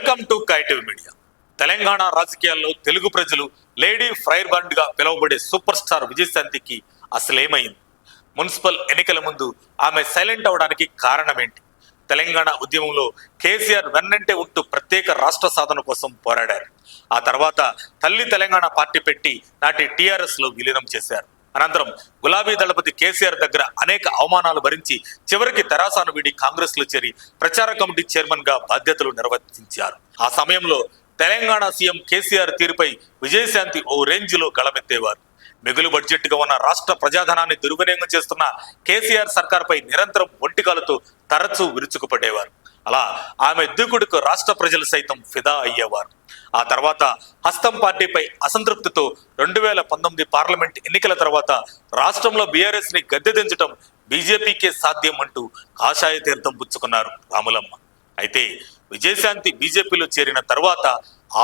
Welcome to కైటివ్ media. Telangana రాజకీయాల్లో తెలుగు ప్రజలు లేడీ ఫైర్ బ్రాండ్ గా పిలువబడే సూపర్ స్టార్ విజయశాంతికి అసలేమైంది? మున్సిపల్ ఎన్నికల ముందు ఆమె సైలెంట్ అవడానికి కారణం ఏంటి? తెలంగాణ ఉద్యమంలో కేసీఆర్ వెన్నంటే ఉంటూ ప్రత్యేక రాష్ట్ర సాధన కోసం పోరాడారు. ఆ తర్వాత తల్లి తెలంగాణ పార్టీ పెట్టి నాటి టీఆర్ఎస్ లో విలీనం చేశారు. అనంతరం గులాబీ దళపతి కేసీఆర్ దగ్గర అనేక అవమానాలు భరించి చివరికి తెరాసాను వీడి కాంగ్రెస్ లో చేరి ప్రచార కమిటీ చైర్మన్ గా బాధ్యతలు నిర్వర్తించారు. ఆ సమయంలో తెలంగాణ సీఎం కేసీఆర్ తీరుపై విజయశాంతి ఓ రేంజ్ లో గళమెత్తేవారు. మిగులు బడ్జెట్ గా ఉన్న రాష్ట్ర ప్రజాధనాన్ని దుర్వినియోగం చేస్తున్న కేసీఆర్ సర్కార్పై నిరంతరం ఒంటికాలతో తరచూ విరుచుకుపడేవారు. అలా ఆమె దూకుడుకు రాష్ట్ర ప్రజలు సైతం ఫిదా అయ్యేవారు. ఆ తర్వాత హస్తం పార్టీపై అసంతృప్తితో 2019 పార్లమెంట్ ఎన్నికల తర్వాత రాష్ట్రంలో బీఆర్ఎస్ ని గద్దెదించడం బీజేపీకే సాధ్యం అంటూ కాషాయ తీర్థం పుచ్చుకున్నారు రాములమ్మ. అయితే విజయశాంతి బీజేపీలో చేరిన తర్వాత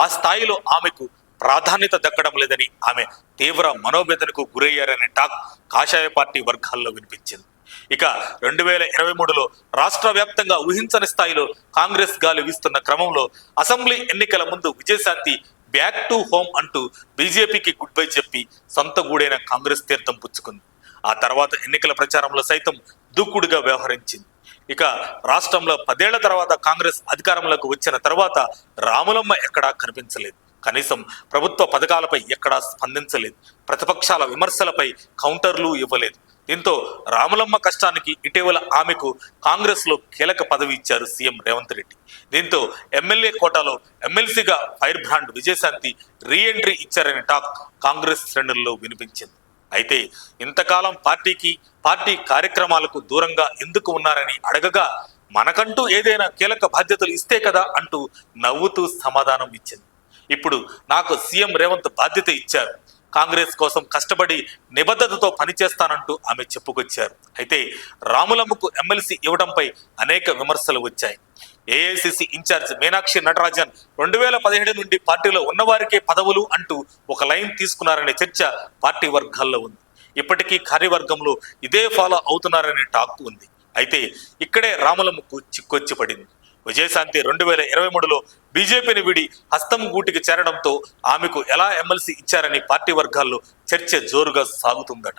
ఆ స్థాయిలో ఆమెకు ప్రాధాన్యత దక్కడం లేదని, ఆమె తీవ్ర మనోవేదనకు గురయ్యారనే టాక్ కాషాయ పార్టీ వర్గాల్లో వినిపించింది. ఇక 2023లో రాష్ట్ర వ్యాప్తంగా ఊహించని స్థాయిలో కాంగ్రెస్ గాలి వీస్తున్న క్రమంలో అసెంబ్లీ ఎన్నికల ముందు విజయశాంతి బ్యాక్ టు హోమ్ అంటూ బీజేపీకి గుడ్ బై చెప్పి సొంత గూడైన కాంగ్రెస్ తీర్థం పుచ్చుకుంది. ఆ తర్వాత ఎన్నికల ప్రచారంలో సైతం దూకుడుగా వ్యవహరించింది. ఇక రాష్ట్రంలో 10 ఏళ్ల తర్వాత కాంగ్రెస్ అధికారంలోకి వచ్చిన తర్వాత రాములమ్మ ఎక్కడా కనిపించలేదు. కనీసం ప్రభుత్వ పథకాలపై ఎక్కడా స్పందించలేదు. ప్రతిపక్షాల విమర్శలపై కౌంటర్లు ఇవ్వలేదు. దీంతో రాములమ్మ కష్టానికి ఇటీవల ఆమెకు కాంగ్రెస్ లో కీలక పదవి ఇచ్చారు సీఎం రేవంత్ రెడ్డి. దీంతో ఎమ్మెల్యే కోటాలో ఎమ్మెల్సీగా ఫైర్ బ్రాండ్ విజయశాంతి రీఎంట్రీ ఇచ్చారనే టాక్ కాంగ్రెస్ శ్రేణుల్లో వినిపించింది. అయితే ఇంతకాలం పార్టీ కార్యక్రమాలకు దూరంగా ఎందుకు ఉన్నారని అడగగా, మనకంటూ ఏదైనా కీలక బాధ్యతలు ఇస్తే కదా అంటూ నవ్వుతూ సమాధానం ఇచ్చింది. ఇప్పుడు నాకు సీఎం రేవంత్ బాధ్యత ఇచ్చారు, కాంగ్రెస్ కోసం కష్టపడి నిబద్ధతతో పనిచేస్తానంటూ ఆమె చెప్పుకొచ్చారు. అయితే రాములమ్మకు ఎమ్మెల్సీ ఇవ్వడంపై అనేక విమర్శలు వచ్చాయి. ఏఐసిసి ఇన్ఛార్జ్ మీనాక్షి నటరాజన్ 2017 నుండి పార్టీలో ఉన్నవారికే పదవులు అంటూ ఒక లైన్ తీసుకున్నారనే చర్చ పార్టీ వర్గాల్లో ఉంది. ఇప్పటికీ కార్యవర్గంలో ఇదే ఫాలో అవుతున్నారనే టాక్ ఉంది. అయితే ఇక్కడే రాములమ్మకు చిక్కొచ్చి పడింది. విజయశాంతి 2023లో బీజేపీని విడి హస్తం గూటికి చేరడంతో ఆమెకు ఎలా ఎమ్మెల్సీ ఇచ్చారని పార్టీ వర్గాల్లో చర్చ జోరుగా సాగుతుందట.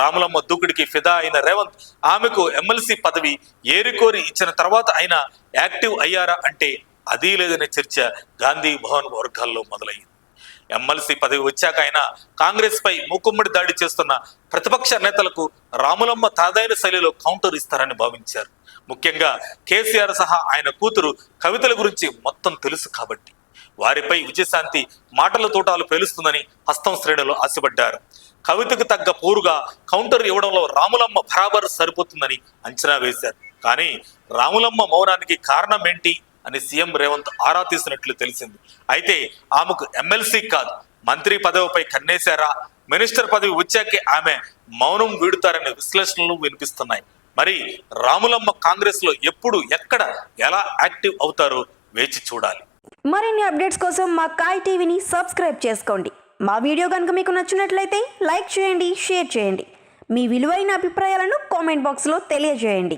రాములమ్మ దూకుడికి ఫిదా అయిన రేవంత్ ఆమెకు ఎమ్మెల్సీ పదవి ఏరికోరి ఇచ్చిన తర్వాత అయినా యాక్టివ్ అయ్యారా అంటే అదీ లేదనే చర్చ గాంధీ భవన్ వర్గాల్లో మొదలైంది. ఎమ్మెల్సీ పదవి వచ్చాక అయినా కాంగ్రెస్ పై మూకుమ్మడి దాడి చేస్తున్న ప్రతిపక్ష నేతలకు రాములమ్మ తాదైన శైలిలో కౌంటర్ ఇస్తారని భావించారు. ముఖ్యంగా కేసీఆర్ సహా ఆయన కూతురు కవితల గురించి మొత్తం తెలుసు కాబట్టి వారిపై విజయశాంతి మాటల తోటాలు పేలుస్తుందని హస్తం శ్రేణులు ఆశపడ్డారు. కవితకు తగ్గ పోరుగా కౌంటర్ ఇవ్వడంలో రాములమ్మ బరాబర్ సరిపోతుందని అంచనా వేశారు. కానీ రాములమ్మ మౌనానికి కారణం ఏంటి అని సీఎం రేవంత్ ఆరా తీసినట్లు తెలిసింది. అయితే ఆమెకు ఎమ్మెల్సీ కాదు, మంత్రి పదవిపై కన్నేశారా, మినిస్టర్ పదవి వచ్చాకే ఆమె మౌనం వీడుతారనే విశ్లేషణలు వినిపిస్తున్నాయి. మరి రాములమ్మ కాంగ్రెస్ లో ఎప్పుడు, ఎక్కడ, ఎలా యాక్టివ్ అవుతారో వేచి చూడాలి. మరిన్ని అప్డేట్స్ కోసం మా కాయ్ టీవీని సబ్స్క్రైబ్ చేసుకోండి. మా వీడియో కనుక మీకు నచ్చినట్లయితే లైక్ చేయండి, షేర్ చేయండి. మీ విలువైన అభిప్రాయాలను కామెంట్ బాక్స్లో తెలియజేయండి.